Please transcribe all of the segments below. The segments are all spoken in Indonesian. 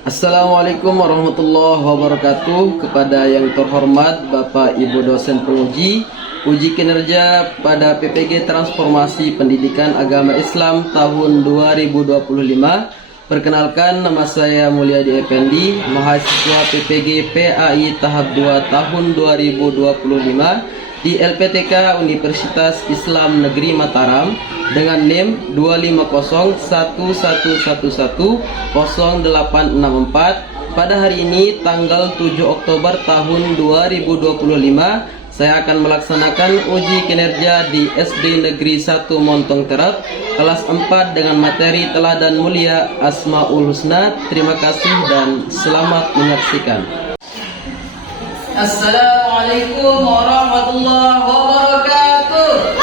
Assalamualaikum warahmatullahi wabarakatuh. Kepada yang terhormat Bapak Ibu dosen penguji uji kinerja pada PPG Transformasi Pendidikan Agama Islam tahun 2025. Perkenalkan, nama saya Mulyadi Effendi, mahasiswa PPG PAI tahap 2 tahun 2025 di LPTK Universitas Islam Negeri Mataram dengan NIM 25011110864. Pada hari ini tanggal 7 Oktober tahun 2025, saya akan melaksanakan uji kinerja di SD Negeri 1 Montong Terap kelas 4 dengan materi Teladan Mulia Asmaul Husna. Terima kasih dan selamat menyaksikan. Assalamualaikum warahmatullahi wabarakatuh.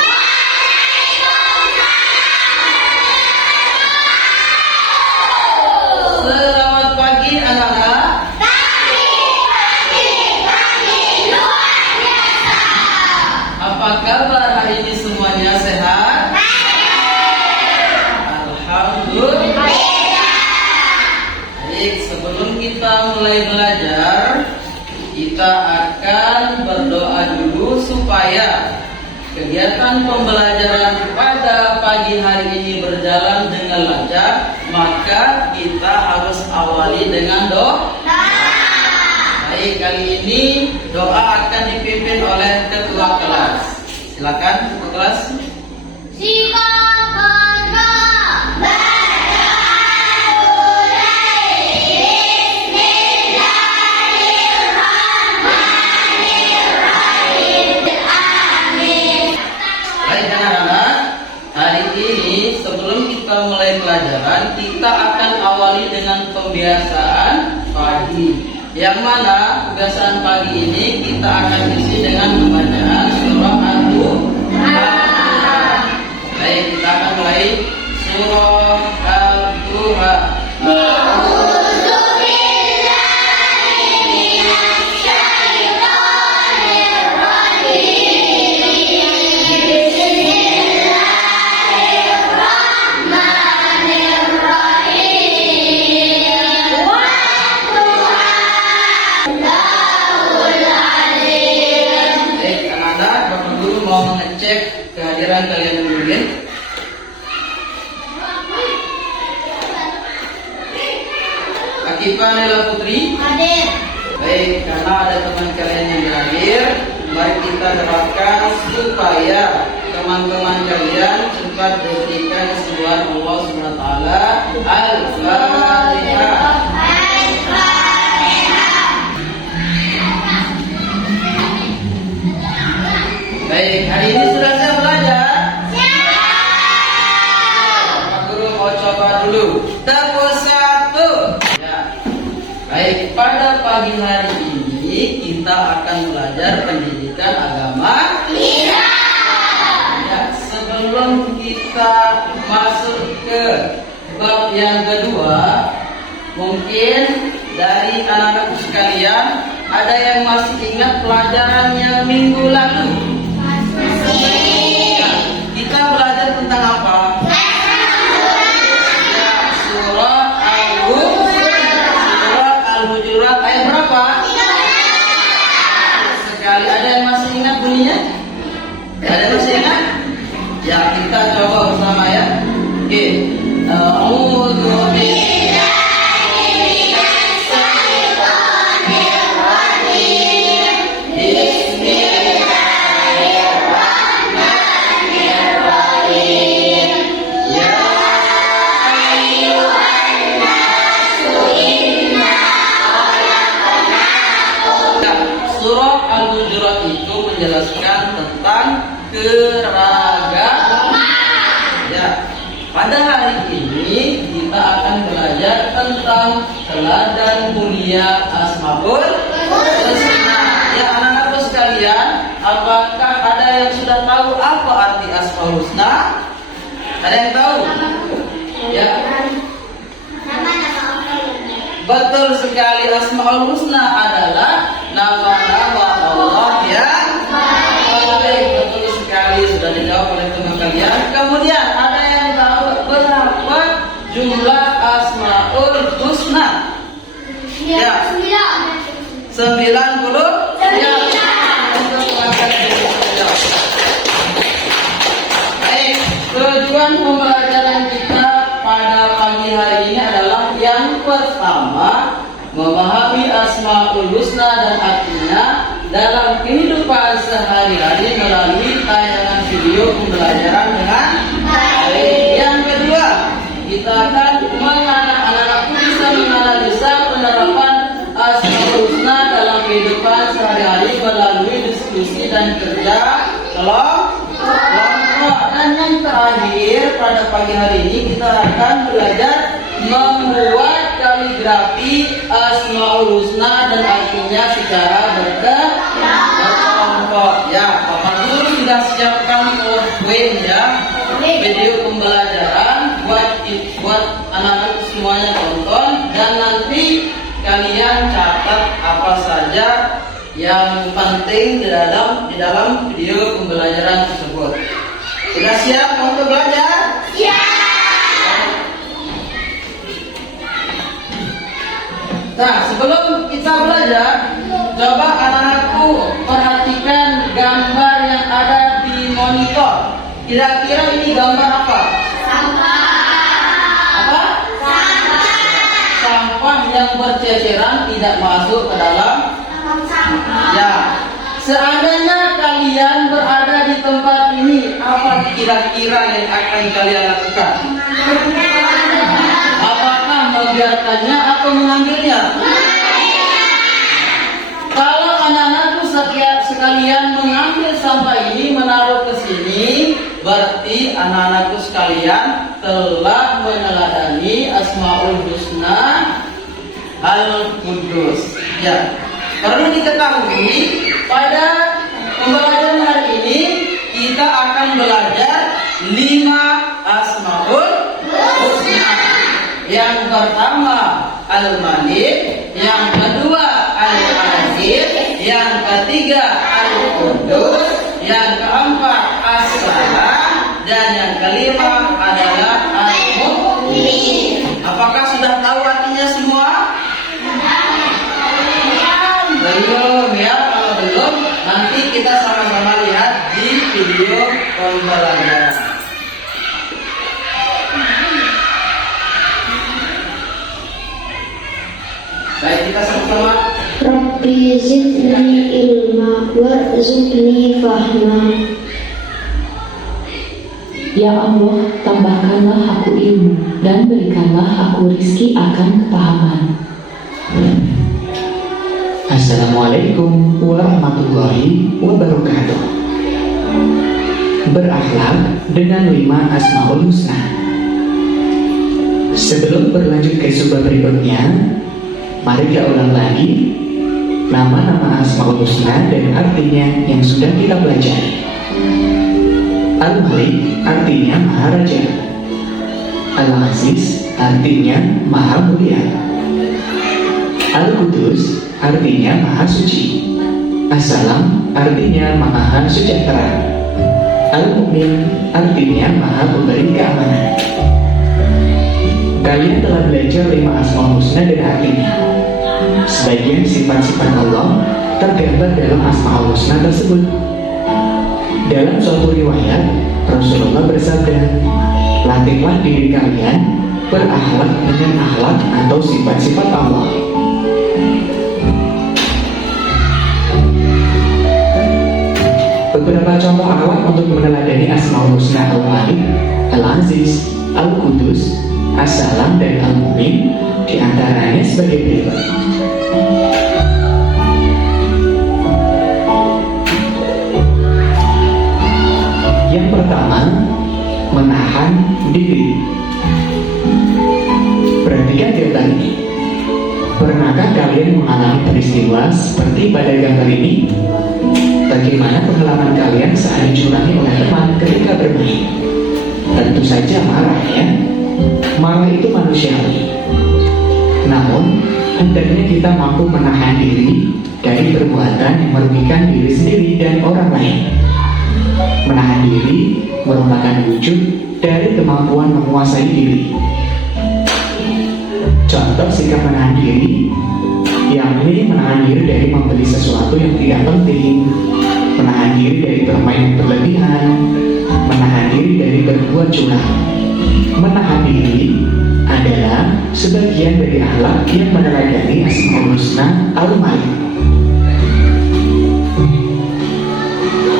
Selamat pagi anak-anak. Apa kabar hari ini, semuanya sehat? Alhamdulillah. Baik, sebelum kita mulai belajar, kita akan berdoa dulu supaya kegiatan pembelajaran pada pagi hari ini berjalan dengan lancar. Maka kita harus awali dengan doa. Baik, kali ini doa akan dipimpin oleh ketua kelas. Silakan ketua kelas. Mulai pelajaran, kita akan awali dengan pembiasaan pagi, yang mana pembiasaan pagi ini kita akan isi dengan pembacaan surah Al-Duha. Baik, kita akan mulai surah Al-Duha. Cek kehadiran kalian dulu ya. Akifah Nela Putri hadir. Baik, karena ada teman kalian yang hadir, mari kita doakan supaya teman-teman kalian cepat diberikan kesembuhan Allah SWT. Al-Fatihah. Baik, hari ini sudah siap belajar? Siap. Pak Guru mau coba dulu. Tepuk satu. Ya. Baik, pada pagi hari ini kita akan belajar pendidikan agama Islam. Ya, sebelum kita masuk ke bab yang kedua, mungkin dari anak-anakku sekalian ada yang masih ingat pelajaran yang minggu lalu? Kita belajar tentang apa? Ya, surah Al-Hujurat ayat berapa? Sekali. Ada yang masih ingat bunyinya? Ada yang masih ingat? Ya, kita coba bersama ya. Oke. Menjelaskan tentang keragaman. Ya, pada hari ini kita akan belajar tentang Teladan Mulia Asmaul Husna. Ya, anak-anak sekalian, apakah ada yang sudah tahu apa arti Asmaul Husna? Ada yang tahu? Ya. Betul sekali, Asmaul Husna adalah nama-nama Allah yang baik. Betul sekali, sudah dijawab oleh teman kalian. Kemudian ada yang tahu berapa jumlah Asmaul Husna? Ya. 90. Ya. Untuk materi besok. Baik, tujuan pembelajaran kita pada pagi hari ini adalah yang pertama, memahami Asmaul Husna dan artinya dalam kehidupan sehari-hari melalui tayangan video pembelajaran dengan baik. Yang kedua, kita akan anak-anakku bisa menganalisa penerapan Asmaul Husna dalam kehidupan sehari-hari melalui diskusi dan kerja kelompok. Dan yang terakhir pada pagi hari ini kita akan belajar membuat kaligrafi Asmaul Husna dan artinya secara berkelompok. Ya, Bapak Guru sudah siapkan PowerPoint ya, video pembelajaran buat anak-anak semuanya tonton, dan nanti kalian catat apa saja yang penting di dalam video pembelajaran tersebut. Sudah siap untuk belajar? Siap. Nah, sebelum kita belajar, coba anak-anakku perhatikan gambar yang ada di monitor. Kira-kira ini gambar apa? Sampah. Apa? Sampah. Sampah yang berceceran tidak masuk ke dalam sampah. Ya. Seandainya kalian berada di tempat ini, apa kira-kira yang akan kalian lakukan? Apakah membiarkannya atau mengambilnya? Kalau anak-anakku sekalian mengambil sampah ini, menaruh ke sini, berarti anak-anakku sekalian telah meneladani Asmaul Husna Al-Qudus. Ya, perlu diketahui pada pembelajaran hari ini kita akan belajar 5 Asmaul Husna. Yang pertama Al-Malik, yang kedua Al-Aziz, yang ketiga Al-Qudus, yang keempat As-Salam, dan yang kelima adalah Al-Mu'min. Apakah sudah tahu artinya semua? Belum ya. Kalau belum, nanti kita sama-sama lihat di video pembelajaran. Baik, kita sama-sama. Rabbi zidni ilma warzuqni fahma. Ya Allah, tambahkanlah aku ilmu dan berikanlah aku rizki akan kepahaman. Assalamualaikum warahmatullahi wabarakatuh. Berakhlak dengan 5 Asmaul Husna. Sebelum berlanjut ke subbab berikutnya, mari kita ulang lagi nama-nama Asmaul Husna dan artinya yang sudah kita pelajari. Al-Malik artinya Maha Raja. Al-Aziz artinya Maha Mulia. Al-Qudus artinya Maha Suci. As-Salam artinya Maha Sejahtera. Al-Mu'min artinya Maha Pemberi Keamanan. Kalian telah belajar 5 Asmaul Husna dan artinya. Sebagian sifat-sifat Allah tergambar dalam Asmaul Husna tersebut. Dalam suatu riwayat, Rasulullah bersabda, latihlah diri kalian berakhlak dengan akhlak atau sifat-sifat Allah. Beberapa contoh akhlak untuk meneladani Asmaul Husna Al-Malik, Al-Aziz, Al-Qudus, As-Salam, dan Al-Mu'min diantaranya sebagai berikut. Yang pertama, menahan diri. Perhatikan data ini. Pernahkah kalian mengalami peristiwa seperti pada gambar ini? Bagaimana pengalaman kalian saat dicurangi oleh teman ketika bermain? Tentu saja marah ya. Marah itu manusiawi. Namun, hendaknya kita mampu menahan diri dari perbuatan yang merugikan diri sendiri dan orang lain. Menahan diri merupakan wujud dari kemampuan menguasai diri. Contoh sikap menahan diri menahan diri dari membeli sesuatu yang tidak penting, menahan diri dari bermain yang berlebihan, menahan diri dari berbuat curang. Menahan diri adalah sebagian dari akhlak yang meneladani Asmaul Husna Al-Malik.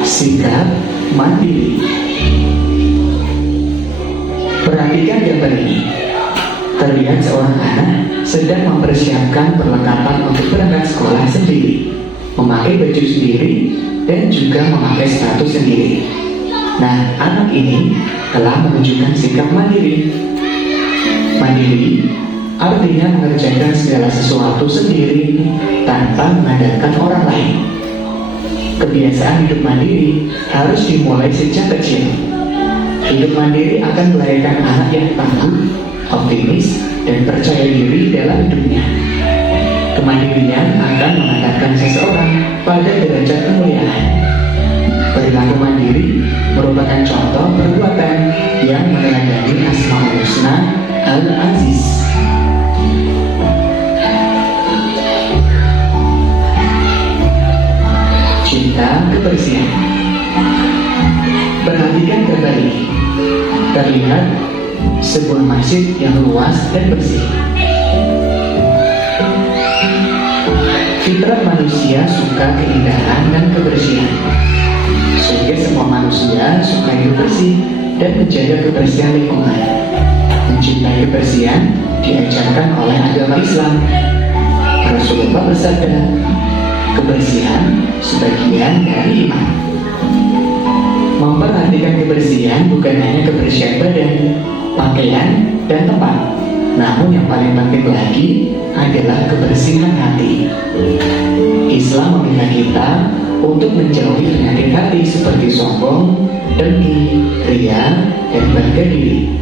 Sikap mandiri. Perhatikan gambar ini. Terlihat seorang anak sedang mempersiapkan perlengkapan untuk berangkat sekolah sendiri, memakai baju sendiri, dan juga memakai sepatu sendiri. Nah, anak ini telah menunjukkan sikap mandiri. Mandiri artinya mengerjakan segala sesuatu sendiri tanpa mengandalkan orang lain. Kebiasaan hidup mandiri harus dimulai sejak kecil. Hidup mandiri akan melahirkan anak yang tangguh, optimis, dan percaya diri dalam hidupnya. Kemandirian akan mengantarkan seseorang pada derajat kemuliaan. Perilaku mandiri merupakan contoh perbuatan yang meneladani Asmaul Husna Al-Aziz. Cinta kebersihan. Perhatikan gambar ini. Terlihat sebuah masjid yang luas dan bersih. Fitrah manusia suka keindahan dan kebersihan, sehingga semua manusia suka hidup bersih dan menjaga kebersihan lingkungan. Mencintai kebersihan diajarkan oleh agama Islam. Rasulullah bersabda, kebersihan sebagian dari iman. Memperhatikan kebersihan bukan hanya kebersihan badan, pakaian, dan tempat, namun yang paling penting lagi adalah kebersihan hati. Islam meminta kita untuk menjauhi penyakit hati seperti sombong, dengki, ria, dan bangga diri.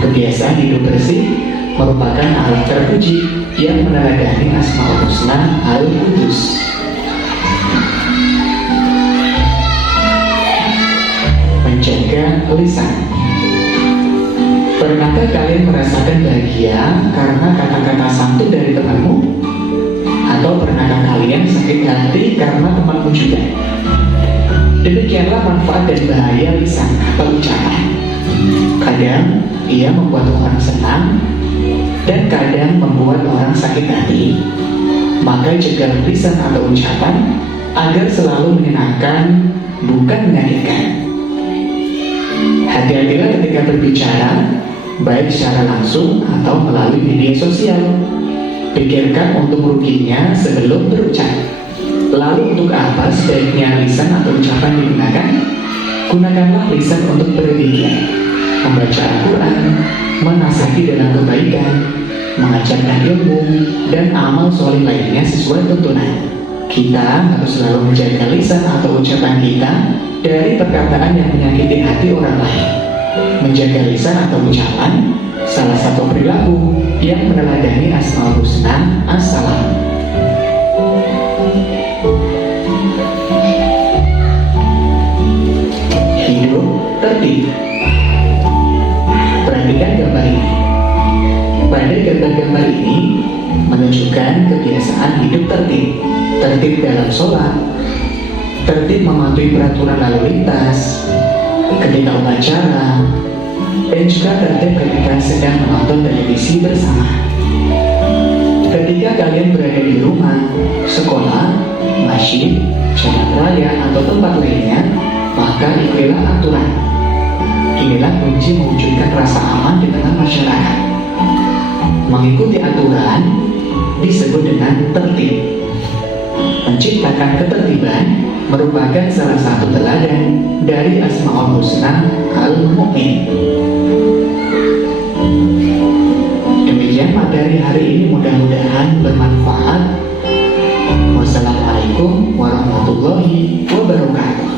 Kebiasaan hidup bersih merupakan akhlak terpuji yang meneladani Asmaul Husna Al-Qudus. Menjaga lisan. Pernahkah kalian merasakan bahagia karena kata-kata santun dari temanmu? Atau pernahkah kalian sakit hati karena temanmu juga? Demikianlah manfaat dan bahaya lisan atau ucapan. Kadang ia membuat orang senang, dan kadang membuat orang sakit hati. Maka jaga lisan atau ucapan agar selalu menyenangkan, bukan menyakitkan. Hati-hatilah ketika berbicara, baik secara langsung atau melalui media sosial. Pikirkan untuk meruginya sebelum berucap. Lalu untuk apa sebaiknya lisan atau ucapan digunakan? Gunakanlah lisan untuk berzikir, membaca Al-Quran, menasihati dalam kebaikan, mengajarkan ilmu, dan amal soleh lainnya sesuai tuntunan. Kita harus selalu menjaga lisan atau ucapan kita dari perkataan yang menyakiti hati orang lain. Menjaga lisan atau ucapan salah satu perilaku yang meneladani Asmaul Husna As-Salam. Hidup tertib. Perhatikan gambar ini. Pada gambar-gambar ini menunjukkan kebiasaan hidup tertib. Tertib dalam sholat, tertib mematuhi peraturan lalu lintas ketika upacara, dan juga tertib ketika sedang menonton televisi bersama. Ketika kalian berada di rumah, sekolah, masjid, jalan raya, atau tempat lainnya, maka ikutilah aturan. Inilah kunci mewujudkan rasa aman di tengah masyarakat. Mengikuti aturan disebut dengan tertib. Menciptakan ketertiban merupakan salah satu teladan dari Asmaul Husna Al-Mu'min. Demikian materi hari ini, mudah-mudahan bermanfaat. Wassalamualaikum warahmatullahi wabarakatuh.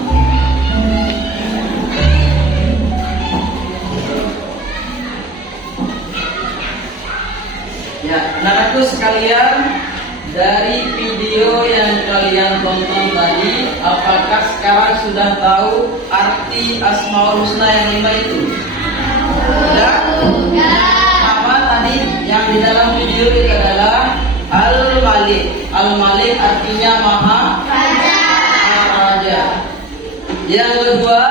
Ya, anak-anakku sekalian, dari video yang kalian tonton tadi, apakah sekarang sudah tahu arti Asmaul Husna yang 5 itu? Sudah? Apa tadi yang di dalam video itu adalah Al-Malik. Al-Malik artinya Maha Raja. Yang kedua,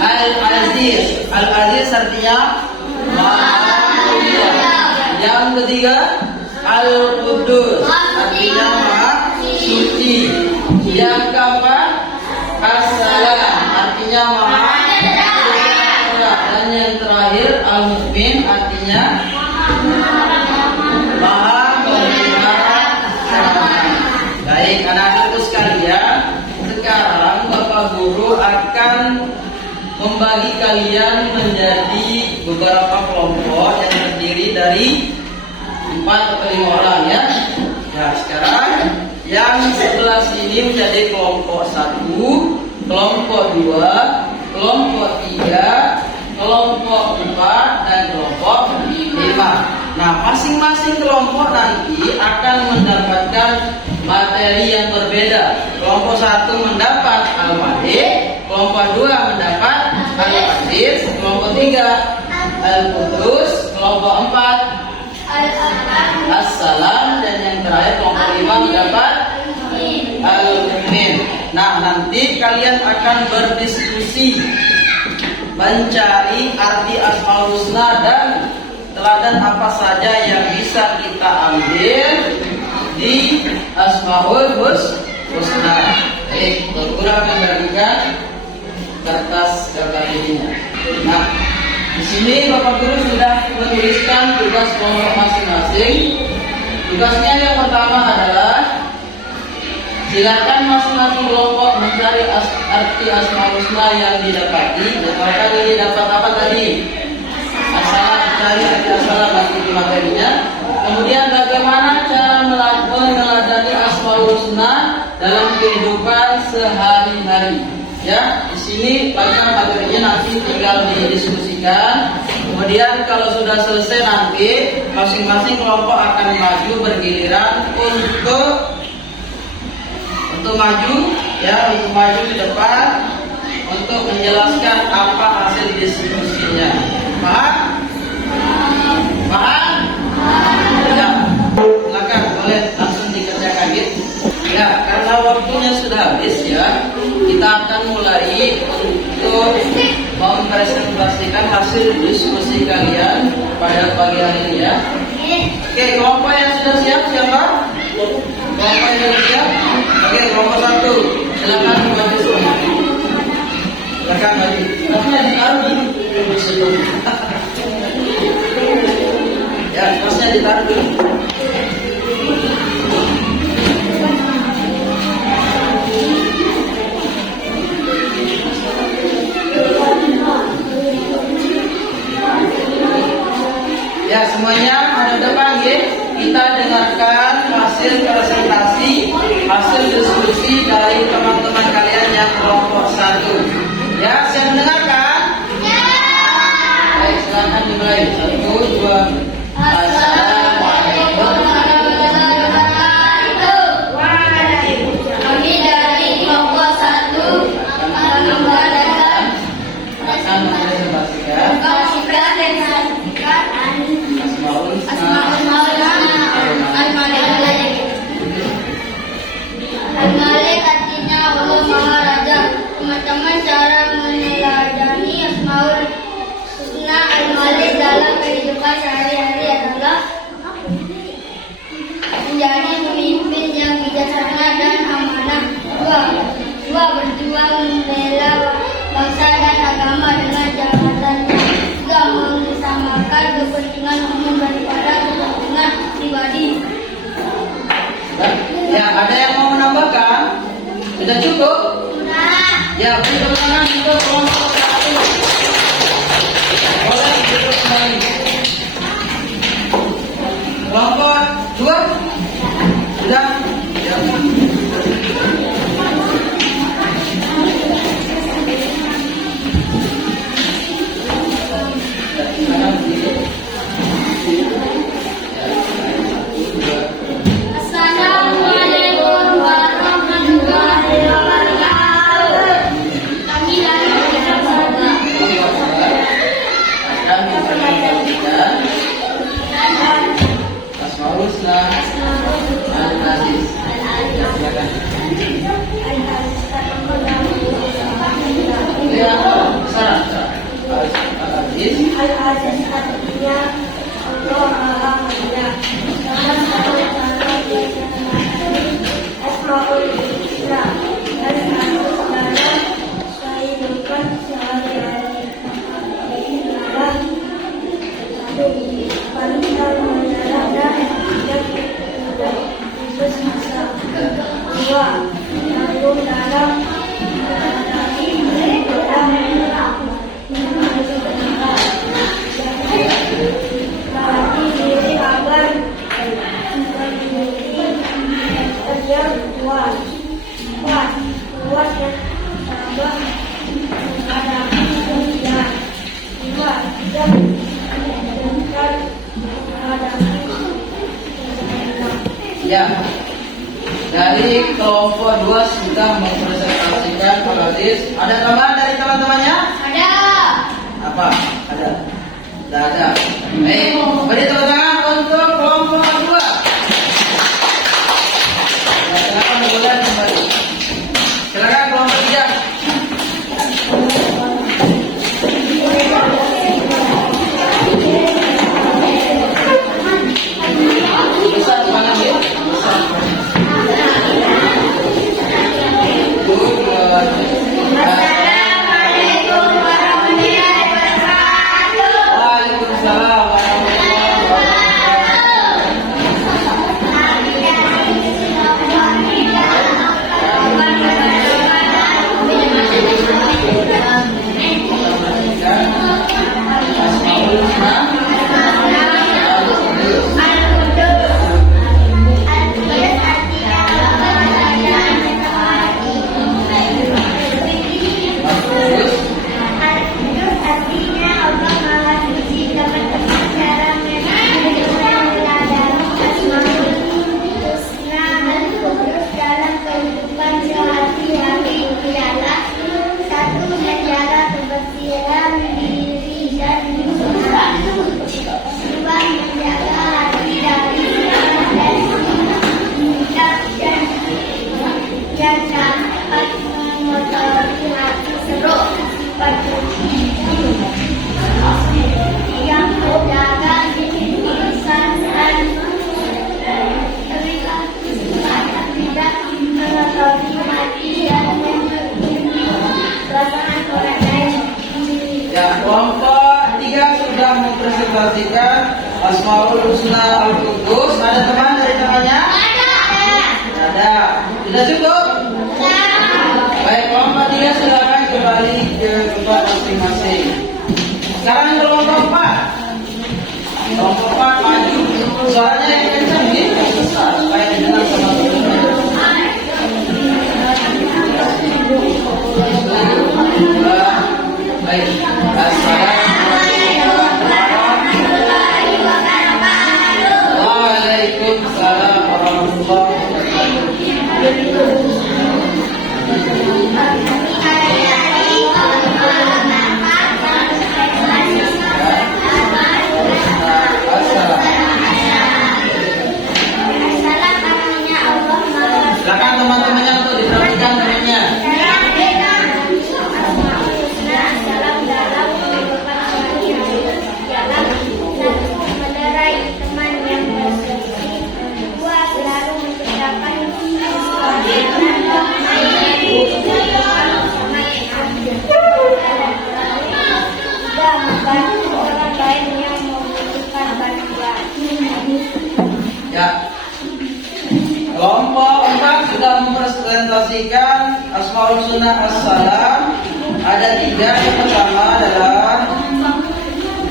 Al-Aziz. Al-Aziz artinya Maha Mulia. Yang ketiga, Al-Qudus artinya Maha Suci. Yang keempat, As-Salam artinya Maha Sejahtera. Dan yang terakhir, Al-Mukmin artinya Maha Memelihara. Baik, anak-anakku sekalian, sekarang Bapak Guru akan membagi kalian menjadi beberapa kelompok yang terdiri dari 4 atau 5 orang ya. Nah, sekarang yang sebelah sini menjadi kelompok 1, kelompok 2, kelompok 3, kelompok 4, dan kelompok 5. Nah, masing-masing kelompok nanti akan mendapatkan materi yang berbeda. Kelompok 1 mendapat Al-Malik, kelompok 2 mendapat Al-Aziz, kelompok 3 Al-Qudus, kelompok 4 As-Salam, dan yang terakhir kelompok 5 mendapat Al-Mukmin. Nah, nanti kalian akan berdiskusi mencari arti Asmaul Husna dan teladan apa saja yang bisa kita ambil di Asmaul Husna. Baik, Guru akan bagikan kertas ini. Nah, di sini Bapak Guru sudah menuliskan tugas kelompok masing-masing. Tugasnya yang pertama adalah silakan masing-masing kelompok mencari arti Asmaul Husna yang didapati. Misalkan ini dapat apa tadi? As-Salam, cari arti As-Salam bagi di materinya. Kemudian bagaimana cara meneladani Asmaul Husna dalam kehidupan sehari-hari. Ya, di sini bagian materinya nanti tinggal didiskusikan. Kemudian kalau sudah selesai nanti masing-masing kelompok akan maju bergiliran untuk maju ke depan untuk menjelaskan apa hasil diskusinya. Paham? Paham? Ya, silakan boleh langsung dikerjakan gitu. Ya, karena waktunya sudah habis ya, kita akan mulai untuk mempresentasikan hasil diskusi kalian pada pagi hari ini ya. Oke, kelompok yang sudah siap siapa? Kelompok yang sudah siap? Oke, kelompok 1, silakan maju semua. Silakan maju. Kertasnya ditaruh dulu. Ya, kertasnya ditaruh dulu. Ya, semuanya ada depan ya. Kita dengarkan hasil presentasi, hasil diskusi dari teman-teman kalian yang kelompok 1. Ya, saya mendengarkan? Ya. Baik, silakan dimulai. 1, 2. Assalamualaikum. Kami dari kelompok 1 akan mengadakan Al-Malik artinya Allah Maha Raja. Teman-teman, cara meneladani Asmaul Husna Al-Malik dalam kehidupan sehari-hari adalah menjadi pemimpin yang bijaksana dan amanah. 2. Berjuang membela bangsa dan agama dengan jabatannya. 3. Mengesamakan kepentingan umum daripada kepentingan pribadi. Ya, ada yang mau menambahkan? Sudah cukup? Sudah. Ya, beri tepuk tangan untuk kelompok 1. Boleh duduk kembali. Kelompok 2? Sudah? Ya. Assalamualaikum warahmatullahi wabarakatuh. Kami dari kelompok 1. Asmaul Husna. Al-Aziz artinya Allah Maha Mulia. Asmaul Husna dan Al-Husna kehidupan sehari-hari. Adalah satu, pantang menyerah dan tidak putus asa. Dua, tanggung dalam menghadapi orang melatih diri agar memiliki kerja kuat. Empat, kuat dan sabar menghadapi ujian. Lima, tidak menghadapi Ya, dari kelompok 2 sudah mempresentasikan hadis. Ada tambahan dari teman-temannya? ada. Apa? Ada? Tidak ada. Baik, beri tepuk tangan untuk kelompok 2. Silakan mulai kembali. Silakan kelompok 3. Besar semangat ya. Assalamualaikum warahmatullahi wabarakatuh. Waalaikumsalam warahmatullahi wabarakatuh. Asmaul Husna. Ya, kelompok 3 sudah mempresentasikan Asmaul Husna Al-Qudus. Ada teman dari temannya? Ada. Sudah cukup? Baik, kelompok 3 silakan kembali ke tempat masing-masing. Sekarang kelompok 4. Kelompok 4 maju. Suaranya yang kencang gitu, besar supaya didengar sama teman-teman. Baik. Assalamualaikum warahmatullahi wabarakatuh. Waalaikumsalam warahmatullahi Silakan teman-temannya untuk diperhatikan temannya. Ya. Kelompok 4 sudah mempresentasikan Asmaul Husna As-Salam. Ada 3. Yang pertama adalah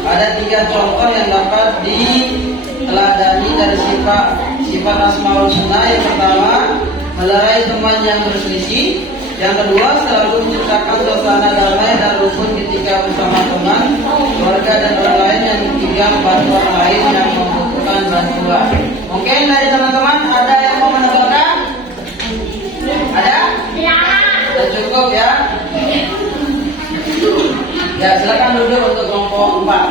ada 3 contoh yang dapat diteladani dari sifat Asmaul Husna. Yang pertama, melerai teman yang berselisih. Yang kedua, selalu menciptakan suasana damai dan rukun ketika bersama teman, keluarga dan orang lain. Yang ketiga, membantu orang lain yang membutuhkan bantuan. Mungkin dari teman-teman ada yang mau menambahkan? Ada? Sudah cukup ya? Ya, silakan duduk untuk kelompok 4.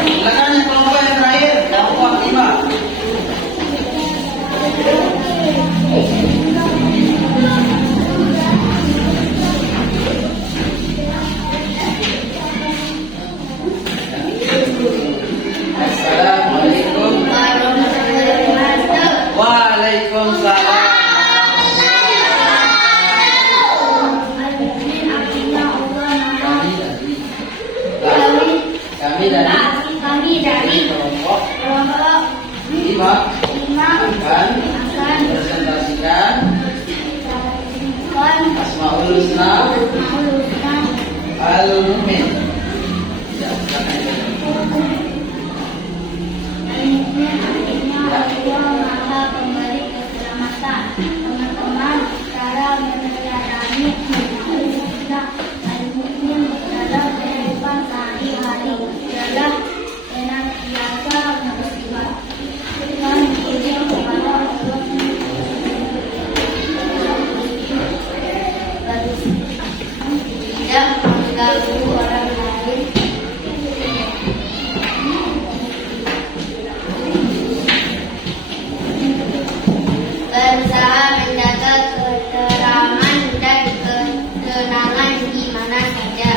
Silakan yang kelompok yang terakhir, kelompok 5. lima lima akan akan presentasikan kon Asmaul Husna mauludna Al-Mu'min. Ya, silakan. Al-Mu'min artinya Allah Maha Pemberi Keselamatan. Teman-teman, cara meneladani Al-Husna Al-Mu'min dalam kehidupan sehari-hari adalah senantiasa bersifat dan izin kepada Allah tidak mengganggu orang lain. Berusaha menjaga keterangan dan ketenangan di mana saja.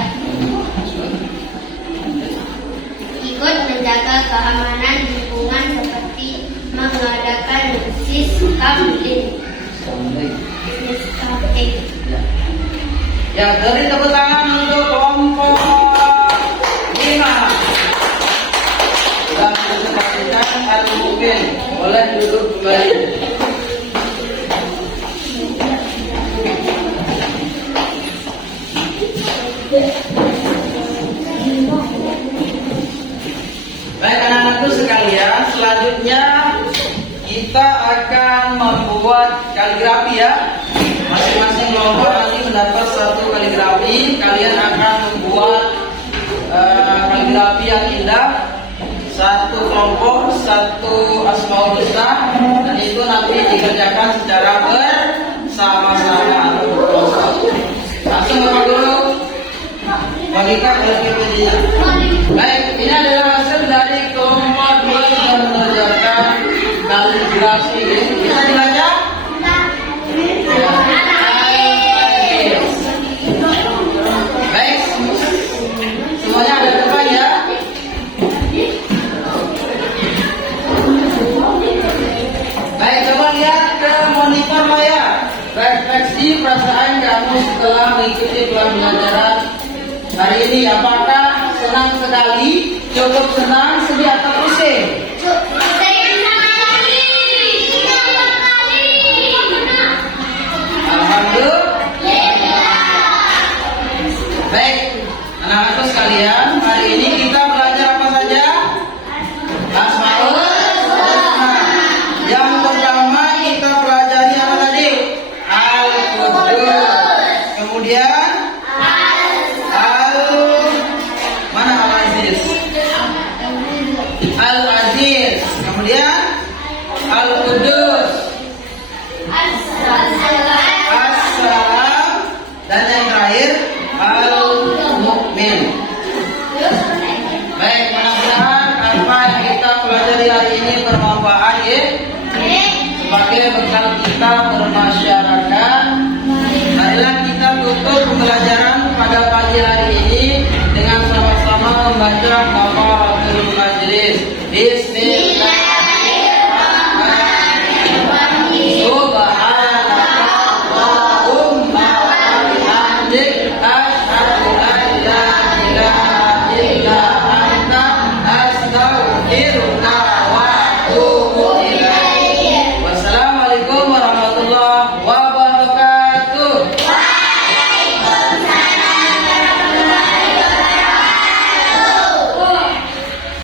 Ikut menjaga keamanan lingkungan seperti mengadakan siskam di Ya, beri tepuk tangan untuk kelompok 5. Sudah presentasikan Al-Mu'min. Boleh duduk kembali. Baik anak-anakku sekalian, selanjutnya kita akan membuat kaligrafi ya. Masing-masing kelompok nanti mendapat satu kaligrafi. Kalian akan membuat kaligrafi yang indah. Satu kelompok, satu Asmaul Husna, dan itu nanti dikerjakan secara bersama-sama atau berkelompok. Langsung Bapak Guru bagikan kaligrafinya. Baik, ini adalah hasil dari kelompok 2 yang mengerjakan kaligrafi. Bisa dibaca? Baik, semuanya ada depan ya. Baik, coba lihat ke monitor layar. Refleksi perasaan kamu setelah mengikuti pembelajaran hari ini. Apakah senang sekali, cukup senang, sedih atau pusing? Alhamdulillah. Baik, anak-anakku sekalian, hari ini kita belajar apa saja? Asmaul Husna. Yang pertama kita pelajari apa tadi? Al-Qudus. Kemudian mana Al-Aziz? Al-Aziz. Kemudian Al-Qudus. Assalam. Dan yang terakhir Al-Mu'min. Baik, mudah-mudahan apa yang kita pelajari hari ini bermanfaat ya, sebagai bekal kita bermasyarakat. Marilah kita tutup pembelajaran pada pagi hari ini dengan sama-sama membaca kafaratul majlis. Bismillahirrahmanirrahim. Subhanakallahumma wa bihamdik asyhadu an la ilaha illa anta astaghfiruka